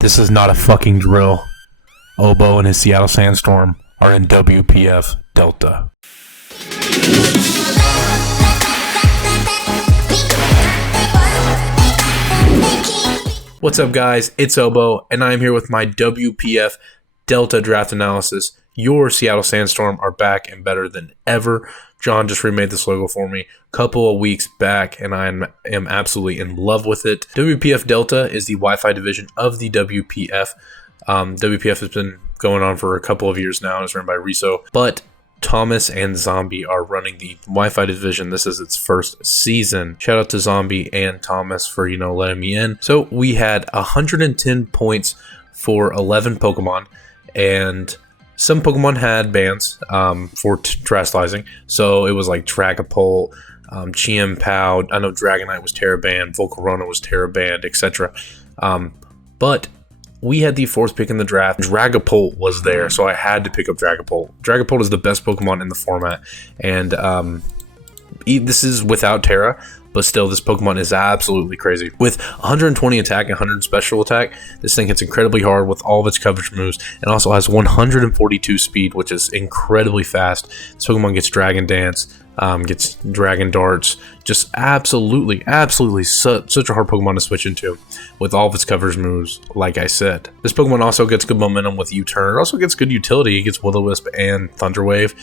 This is not a fucking drill. Oboe and his Seattle Sandstorm are in WPF Delta. What's up, guys? It's Oboe, and I'm here with my WPF Delta Draft Analysis. Your Seattle Sandstorm are back and better than ever. John just remade this logo for me a couple of weeks back, and I am absolutely in love with it. WPF Delta is the Wi-Fi division of the WPF. WPF has been going on for a couple of years now, and it's run by Riso. But Thomas and Zombie are running the Wi-Fi division. This is its first season. Shout out to Zombie and Thomas for, letting me in. So we had 110 points for 11 Pokemon, and some Pokemon had bans for terastallizing. So it was like Dragapult, Chimpao, I know Dragonite was Terra banned, Volcarona was Terra banned, etc. But we had the fourth pick in the draft. Dragapult was there, so I had to pick up Dragapult. Dragapult is the best Pokemon in the format, and this is without Terra, but still, this Pokemon is absolutely crazy. With 120 attack and 100 special attack, this thing hits incredibly hard with all of its coverage moves, and also has 142 speed, which is incredibly fast. This Pokemon gets Dragon Dance, gets Dragon Darts, just absolutely such a hard Pokemon to switch into with all of its coverage moves, like I said. This Pokemon also gets good momentum with U-Turn. It also gets good utility. It gets Will-O-Wisp and Thunder Wave.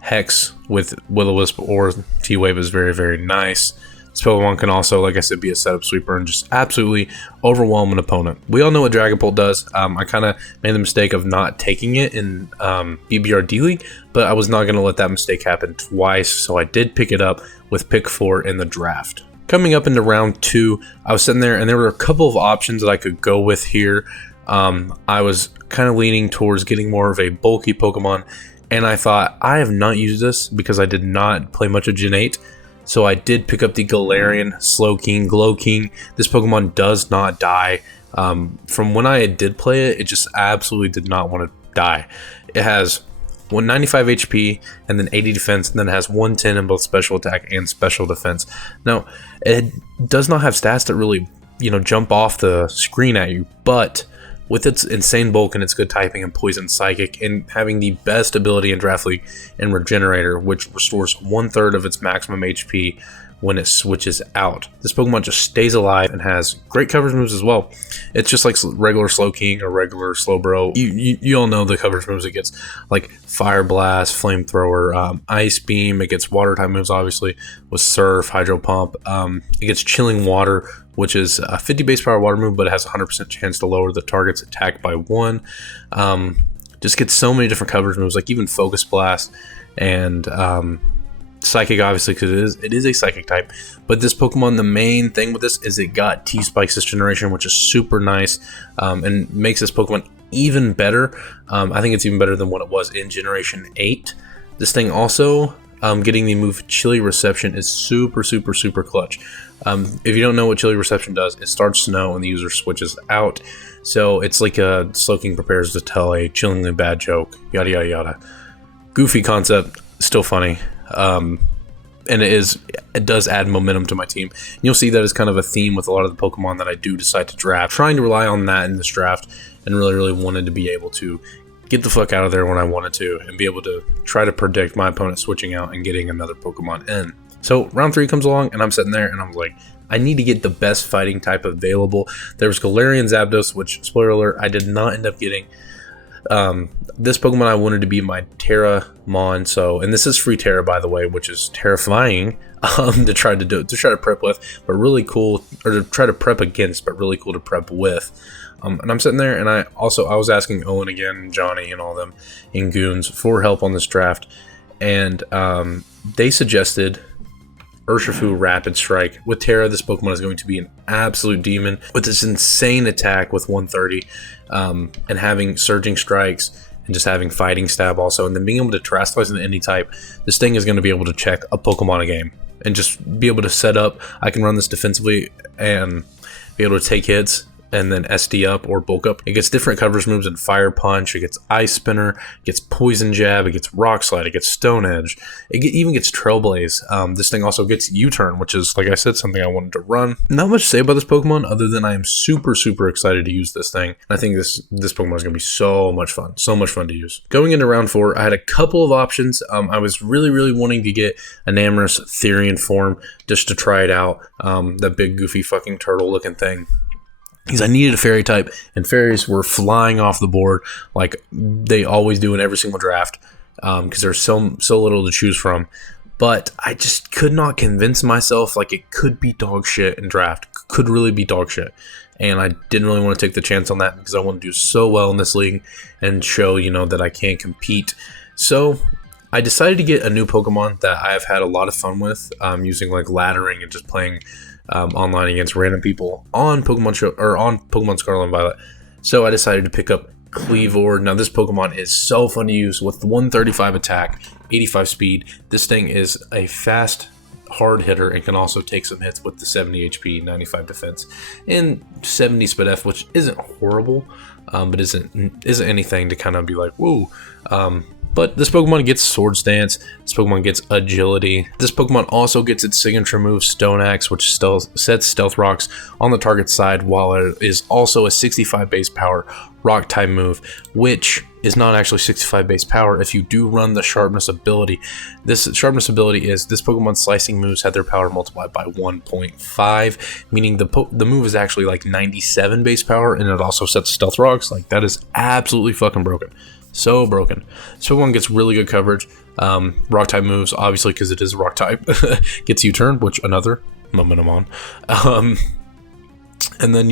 Hex with Will-O-Wisp or T-Wave is very nice. This Pokemon can also, like I said, be a setup sweeper and just absolutely overwhelm an opponent. We all know what Dragapult does. I kind of made the mistake of not taking it in BBRD League, but I was not going to let that mistake happen twice, so I did pick it up with pick 4 in the draft. Coming up into round 2, I was sitting there and there were a couple of options that I could go with here. I was kind of leaning towards getting more of a bulky Pokemon, and I thought, I have not used this because I did not play much of Gen 8. So I did pick up the Galarian Slowking, Glowking. This Pokemon does not die. From when I did play it, it just absolutely did not want to die. It has 195 HP and then 80 defense, and then it has 110 in both special attack and special defense. Now, it does not have stats that really, jump off the screen at you, but with its insane bulk and its good typing and poison psychic, and having the best ability in Draft League and Regenerator, which restores 1/3 of its maximum HP when it switches out. This Pokemon just stays alive and has great coverage moves as well. It's just like regular Slowking or regular Slowbro. You all know the coverage moves it gets, like Fire Blast, Flamethrower, Ice Beam. It gets water type moves, obviously, with Surf, Hydro Pump. It gets Chilling Water, which is a 50 base power water move, but it has a 100% chance to lower the target's attack by 1. Just gets so many different coverage moves, like even Focus Blast and Psychic, obviously, because it is a Psychic type. But this Pokemon, the main thing with this is it got T-Spikes this generation, which is super nice, and makes this Pokemon even better. I think it's even better than what it was in Generation 8. This thing also, getting the move Chilly Reception is super clutch. If you don't know what Chilly Reception does, it starts snow and the user switches out. So it's like a Slowking prepares to tell a chillingly bad joke, yada yada yada. Goofy concept, still funny. And it does add momentum to my team. And you'll see that as kind of a theme with a lot of the Pokemon that I do decide to draft. Trying to rely on that in this draft, and really wanted to be able to get the fuck out of there when I wanted to, and be able to try to predict my opponent switching out and getting another Pokemon in. So round 3 comes along, and I'm sitting there, and I'm like, I need to get the best fighting type available. There was Galarian Zapdos, which, spoiler alert, I did not end up getting. This Pokemon I wanted to be my Terramon, and this is free Terra, by the way, which is terrifying to try to prep with, but really cool, or to try to prep against, but really cool to prep with. And I'm sitting there, and I was asking Owen again, Johnny, and all them in Goons for help on this draft, and they suggested Urshifu Rapid Strike. With Terra, this Pokemon is going to be an absolute demon with this insane attack with 130, and having Surging Strikes and just having Fighting Stab also, and then being able to Terastallize into any type. This thing is going to be able to check a Pokemon a game and just be able to set up. I can run this defensively and be able to take hits and then SD up or bulk up. It gets different coverage moves in Fire Punch, it gets Ice Spinner, it gets Poison Jab, it gets Rock Slide, it gets Stone Edge, even gets Trailblaze. This thing also gets U-Turn, which is, like I said, something I wanted to run. Not much to say about this Pokemon other than I am super, super excited to use this thing. I think this Pokemon is going to be so much fun to use. Going into round 4, I had a couple of options. I was really, really wanting to get a Namorous Therian form just to try it out, that big goofy fucking turtle looking thing. Because I needed a fairy type, and fairies were flying off the board like they always do in every single draft, because there's so little to choose from. But I just could not convince myself like it could be dog shit in draft, could really be dog shit. And I didn't really want to take the chance on that because I want to do so well in this league and show, that I can compete. So I decided to get a new Pokemon that I have had a lot of fun with, using like laddering and just playing online against random people on Pokemon Scarlet and Violet. So I decided to pick up Kleavor. Now this Pokemon is so fun to use with 135 attack, 85 speed. This thing is a fast, hard hitter and can also take some hits with the 70 HP, 95 defense, and 70 Speed F, which isn't horrible, but isn't anything to kind of be like, whoa. But this Pokemon gets Sword Stance, this Pokemon gets Agility. This Pokemon also gets its signature move, Stone Axe, which sets Stealth Rocks on the target's side, while it is also a 65 base power Rock type move, which is not actually 65 base power if you do run the Sharpness ability. This Sharpness ability is this Pokemon's slicing moves have their power multiplied by 1.5, meaning the move is actually like 97 base power, and it also sets Stealth Rocks. Like, that is absolutely fucking broken. So broken. This Pokemon gets really good coverage. Rock type moves, obviously, because it is a rock type, gets U-Turn, which another momentum on. And then,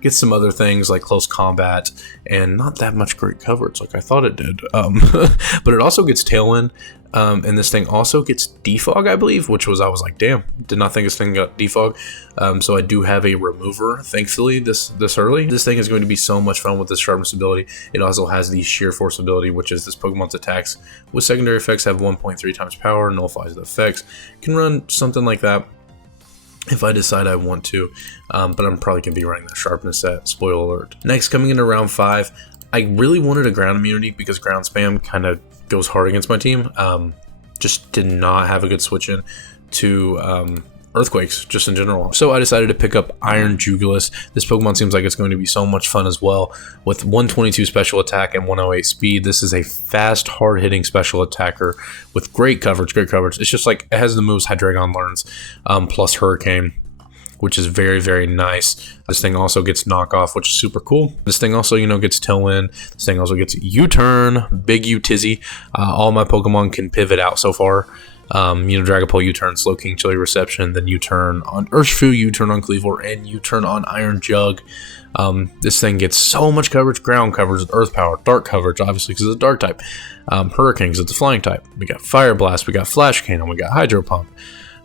gets some other things like close combat and not that much great coverage like I thought it did. But it also gets Tailwind, and this thing also gets Defog, I believe, I was like, damn, did not think this thing got Defog. So I do have a remover, thankfully, this early. This thing is going to be so much fun with this Sharpness ability. It also has the Sheer Force ability, which is this Pokemon's attacks with secondary effects have 1.3 times power, nullifies the effects. Can run something like that if I decide I want to, but I'm probably going to be running that Sharpness set, spoiler alert. Next, coming into round 5, I really wanted a ground immunity because ground spam kind of goes hard against my team. Just did not have a good switch in to Earthquakes, just in general. So I decided to pick up Iron Jugulis. This Pokemon seems like it's going to be so much fun as well. With 122 special attack and 108 speed, this is a fast, hard-hitting special attacker with great coverage, It's just like, it has the moves Hydreigon learns, plus Hurricane, which is very, very nice. This thing also gets Knockoff, which is super cool. This thing also, gets Tailwind. This thing also gets U-Turn, Big U-Tizzy. All my Pokemon can pivot out so far. Dragapult U-Turn, Slow King, Chilly Reception, then U-Turn on Urshifu, U-Turn on Kleavor, and U-Turn on Iron Jug. This thing gets so much coverage, ground coverage, earth power, dark coverage, obviously because it's a dark type, Hurricane because it's a flying type. We got Fire Blast, we got Flash Cannon, we got Hydro Pump.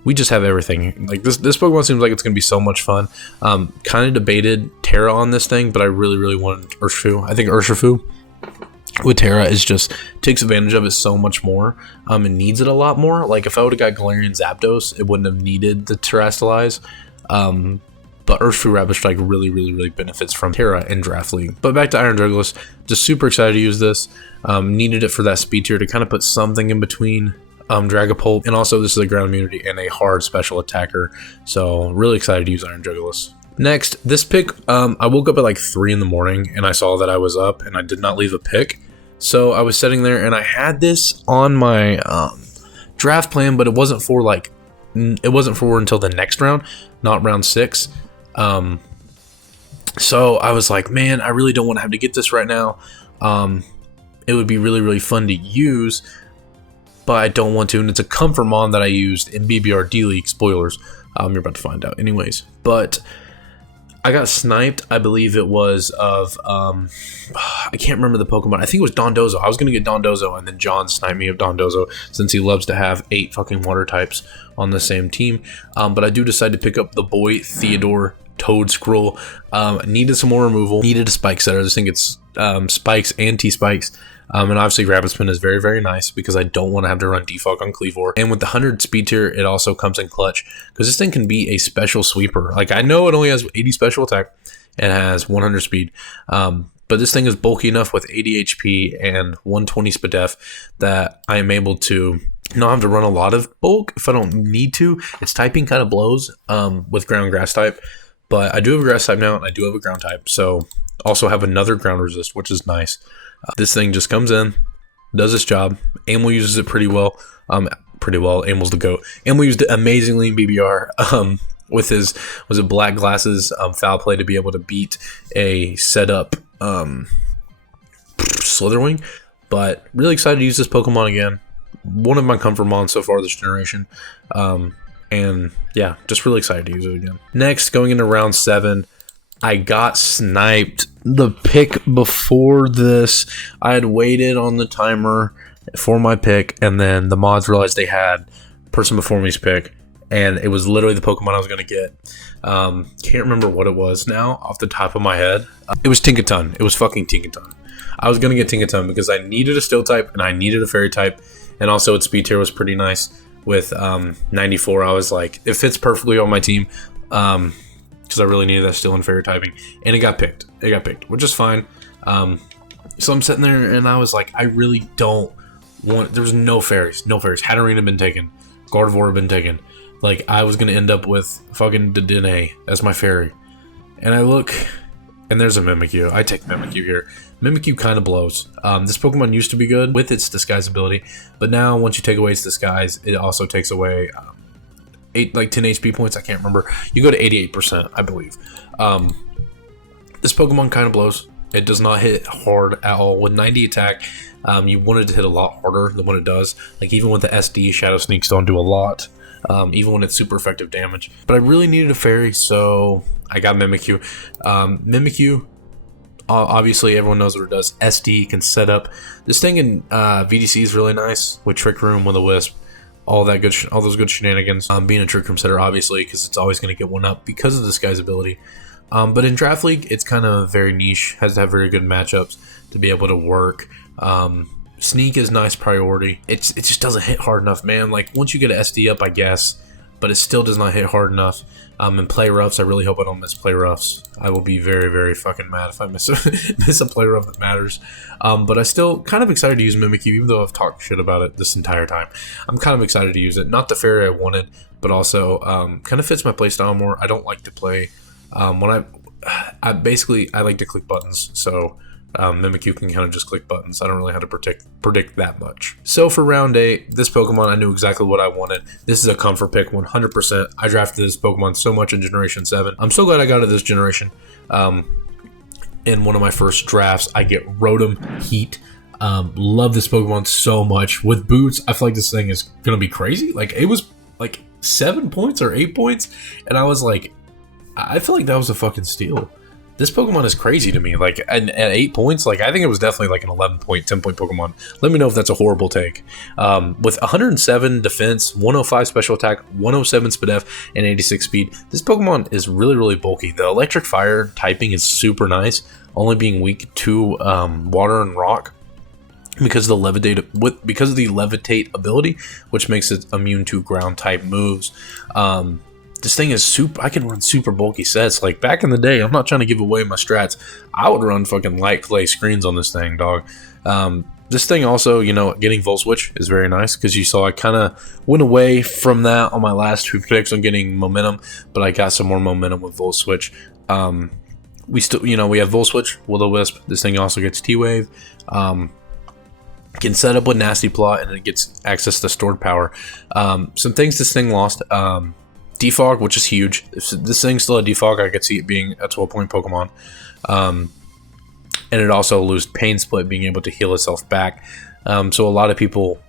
We just have everything. Like, this Pokemon seems like it's going to be so much fun. Kind of debated Terra on this thing, but I really, really wanted Urshifu. I think Urshifu with Terra is just takes advantage of it so much more, and needs it a lot more. Like, if I would have got Galarian Zapdos, it wouldn't have needed the Terrastalize. But Urshifu Rapid Strike really, really, really benefits from Terra in Draft League. But back to Iron Jugulis, just super excited to use this. Needed it for that speed tier to kind of put something in between Dragapult, and also this is a ground immunity and a hard special attacker. So really excited to use Iron Jugulis. Next, this pick, I woke up at like 3 in the morning and I saw that I was up and I did not leave a pick. So I was sitting there and I had this on my draft plan, but it wasn't for until the next round, not round 6. So I was like, man, I really don't want to have to get this right now. It would be really, really fun to use, but I don't want to. And it's a comfort mon that I used in BBRD League. Spoilers. You're about to find out anyways. But I got sniped, I believe it was of, I can't remember the Pokemon. I think it was Dondozo. I was going to get Dondozo, and then John sniped me of Dondozo since he loves to have 8 fucking water types on the same team. But I do decide to pick up the boy Theodore Toad Scroll. Needed some more removal. Needed a Spike Setter. This thing gets Spikes and T-Spikes. And obviously Rapid Spin is very, very nice because I don't want to have to run Defog on Kleavor. And with the 100 speed tier, it also comes in clutch because this thing can be a special sweeper. Like, I know it only has 80 special attack, and has 100 speed. But this thing is bulky enough with 80 HP and 120 SPDEF that I am able to not have to run a lot of bulk if I don't need to. Its typing kind of blows with ground grass type, but I do have a grass type now, and I do have a ground type. So also have another ground resist, which is nice. This thing just comes in, does its job. Amel uses it pretty well. Amel's the GOAT. Amel used it amazingly in BBR with his, was it black glasses foul play to be able to beat a setup Slitherwing. But really excited to use this Pokemon again. One of my comfort mons so far this generation. And yeah, just really excited to use it again. Next, going into round 7, I got sniped. The pick before this, I had waited on the timer for my pick, and then the mods realized they had person before me's pick, and it was literally the Pokemon I was going to get. Can't remember what it was now off the top of my head. It was Tinkaton. It was fucking Tinkaton. I was going to get Tinkaton because I needed a Steel type and I needed a Fairy type, and also its speed tier was pretty nice with 94. I was like, it fits perfectly on my team because I really needed that Steel and Fairy typing, and it got picked. Which is fine. So I'm sitting there and I was like, I really don't want. There was no fairies. Hatterene had been taken. Gardevoir had been taken. Like, I was gonna end up with fucking Dedenne as my fairy, and I look, and there's a Mimikyu. I take Mimikyu here. Mimikyu kind of blows. This Pokemon used to be good with its disguise ability, but now once you take away its disguise, it also takes away 10 HP points. I can't remember. You go to 88%, I believe. This Pokemon kind of blows. It does not hit hard at all. With 90 attack, you want it to hit a lot harder than what it does. Like, even with the SD, Shadow Sneaks don't do a lot. Even when it's super effective damage. But I really needed a fairy, so I got Mimikyu. Mimikyu, obviously everyone knows what it does. SD can set up. This thing in VDC is really nice with Trick Room, with a Wisp, all those good shenanigans. Being a Trick Room setter, obviously, because it's always going to get one up because of this guy's ability. But in Draft League, it's kind of very niche. Has to have very good matchups to be able to work. Sneak is nice priority. It just doesn't hit hard enough, man. Like, once you get an SD up, I guess, but it still does not hit hard enough. And play roughs, I really hope I don't miss play roughs. I will be very, very fucking mad if I miss a play rough that matters. But I still kind of excited to use Mimikyu, even though I've talked shit about it this entire time. I'm kind of excited to use it. Not the fairy I wanted, but also kind of fits my playstyle more. I don't like to play when I like to click buttons, so Mimikyu can kind of just click buttons. I don't really have to predict that much. So for round 8, this Pokemon, I knew exactly what I wanted. This is a comfort pick, 100%. I drafted this Pokemon so much in Generation 7. I'm so glad I got it this generation. In one of my first drafts, I get Rotom Heat. Love this Pokemon so much. With boots, I feel like this thing is going to be crazy. Like, it was like 7 points or 8 points, and I was like, I feel like that was a fucking steal. This Pokemon is crazy to me. Like, at 8 points, like, I think it was definitely like an 11 point, 10 point Pokemon. Let me know if that's a horrible take. With 107 defense, 105 special attack, 107 SPDEF, and 86 speed, this Pokemon is really, really bulky. The electric fire typing is super nice, only being weak to water and rock because of the levitate ability, which makes it immune to ground type moves. This thing is super. I can run super bulky sets. Like, back in the day, I'm not trying to give away my strats. I would run fucking light clay screens on this thing, dog. This thing also, getting Volt Switch is very nice, because you saw I kind of went away from that on my last 2 picks on getting momentum, but I got some more momentum with Volt Switch. We still, we have Volt Switch, Will-O-Wisp. This thing also gets T-Wave. Can set up with Nasty Plot, and it gets access to stored power. Some things this thing lost. Defog, which is huge. If this thing's still a Defog, I could see it being a 12-point Pokemon. And it also loses Pain Split, being able to heal itself back. So a lot of people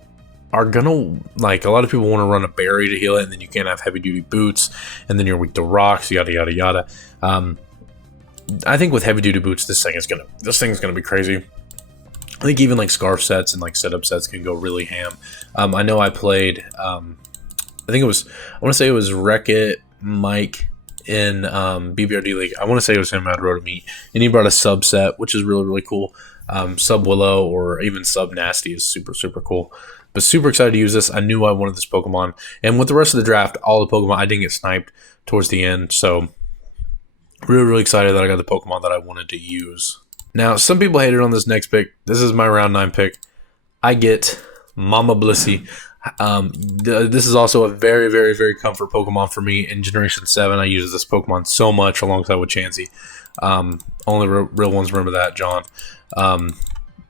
want to run a Berry to heal it, and then you can't have heavy-duty boots, and then you're weak to rocks, yada, yada, yada. I think with heavy-duty boots, this thing's gonna be crazy. I think even like Scarf sets and like setup sets can go really ham. I know I played... I want to say it was Wreck-It Mike in BBRD League. I want to say it was him at Rotomeat, and he brought a subset, which is really, really cool. Sub Willow or even Sub Nasty is super, super cool. But super excited to use this. I knew I wanted this Pokemon, and with the rest of the draft, all the Pokemon, I didn't get sniped towards the end, so Really excited that I got the Pokemon that I wanted to use. Now, some people hated on this next pick. This is my round 9 pick. I get Mama Blissey. This is also a very comfort Pokemon for me. In Generation 7, I use this Pokemon so much alongside with Chansey. Only real ones remember that, John.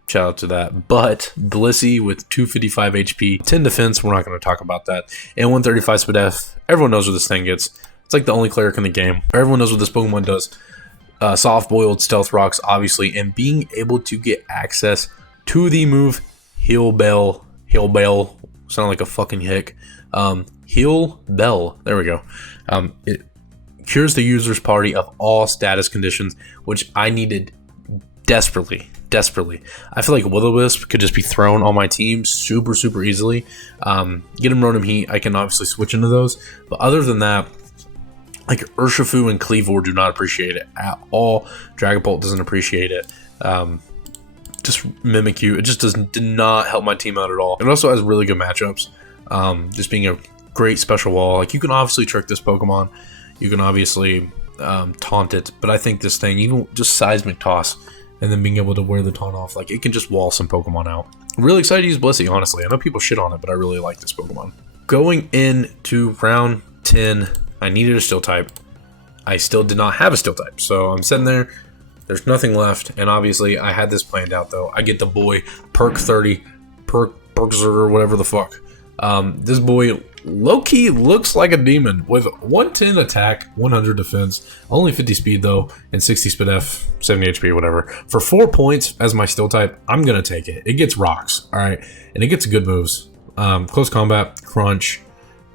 Shout out to that. But Blissey with 255 HP, 10 defense, we're not going to talk about that, and 135 speed F. Everyone knows what this thing gets. It's like the only cleric in the game. Everyone knows what this Pokemon does. Soft boiled stealth rocks, obviously, and being able to get access to the move Heal Bell, sound like a fucking hick. Heal Bell, there we go. It cures the user's party of all status conditions, which I needed desperately. I feel like Will-O-Wisp could just be thrown on my team super easily. Get him Rotom Heat, I can obviously switch into those, but other than that, like Urshifu and Cleavor do not appreciate it at all. Dragapult doesn't appreciate it. Just Mimikyu, it just did not help my team out at all. It also has really good matchups. Just being a great special wall. Like, you can obviously trick this Pokemon. You can obviously taunt it, but I think this thing, even just Seismic Toss, and then being able to wear the taunt off, like, it can just wall some Pokemon out. I'm really excited to use Blissey, honestly. I know people shit on it, but I really like this Pokemon. Going into round 10, I needed a Steel type. I still did not have a Steel type, so I'm sitting there. There's nothing left, and obviously I had this planned out, though. I get the boy Perk 30, Perkzer, whatever the fuck. This boy low-key looks like a demon with 110 attack, 100 defense, only 50 speed though, and 60 speed F, 70 HP, whatever. For 4 points as my Steel type, I'm gonna take it. It gets rocks, alright? And it gets good moves. Close combat, crunch,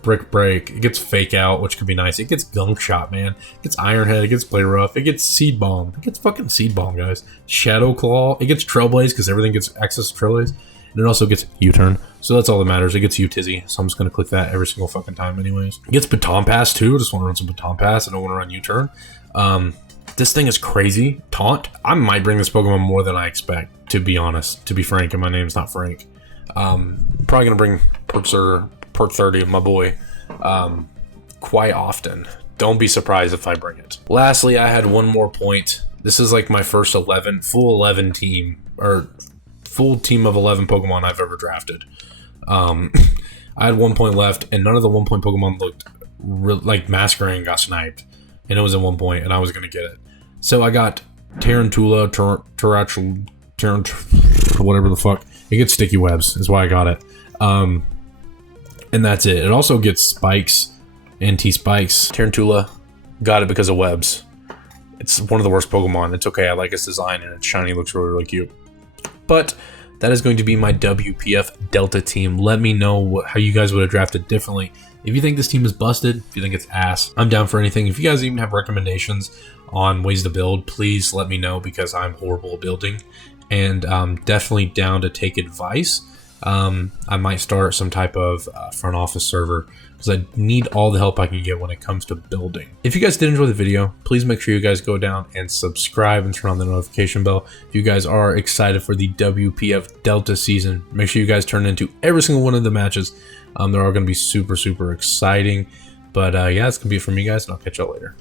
brick break, it gets fake out, which could be nice. It gets gunk shot, man. It gets iron head, it gets play rough, it gets seed bomb. It gets fucking seed bomb, guys. Shadow claw, it gets trailblaze because everything gets access to trailblaze. And it also gets U-turn, so that's all that matters. It gets U-Tizzy, so I'm just going to click that every single fucking time anyways. It gets Baton Pass too. I just want to run some Baton Pass. I don't want to run U-turn. This thing is crazy. Taunt. I might bring this Pokemon more than I expect, to be honest. To be frank, and my name's not Frank. Probably going to bring Perk 30, my boy, quite often. Don't be surprised if I bring it. Lastly, I had one more point. This is like my first full 11 team, or full team of 11 Pokemon I've ever drafted. I had 1 point left, and none of the 1 point Pokemon looked like Masquerain got sniped, and it was at 1 point, and I was gonna get it. So I got Tarantula, whatever the fuck. It gets Sticky Webs, is why I got it. And that's it. It also gets Spikes and T-Spikes. Tarantula, got it because of webs. It's one of the worst Pokemon. It's okay, I like its design, and its shiny looks really cute. But that is going to be my WPF Delta team. Let me know how you guys would have drafted differently. If you think this team is busted, if you think it's ass, I'm down for anything. If you guys even have recommendations on ways to build, please let me know, because I'm horrible at building. And I'm definitely down to take advice. I might start some type of front office server, because I need all the help I can get when it comes to building. If you guys did enjoy the video, please make sure you guys go down and subscribe and turn on the notification bell. If you guys are excited for the WPF Delta season, make sure you guys turn into every single one of the matches. They're all going to be super exciting. But yeah, that's going to be it for me, guys, and I'll catch y'all later.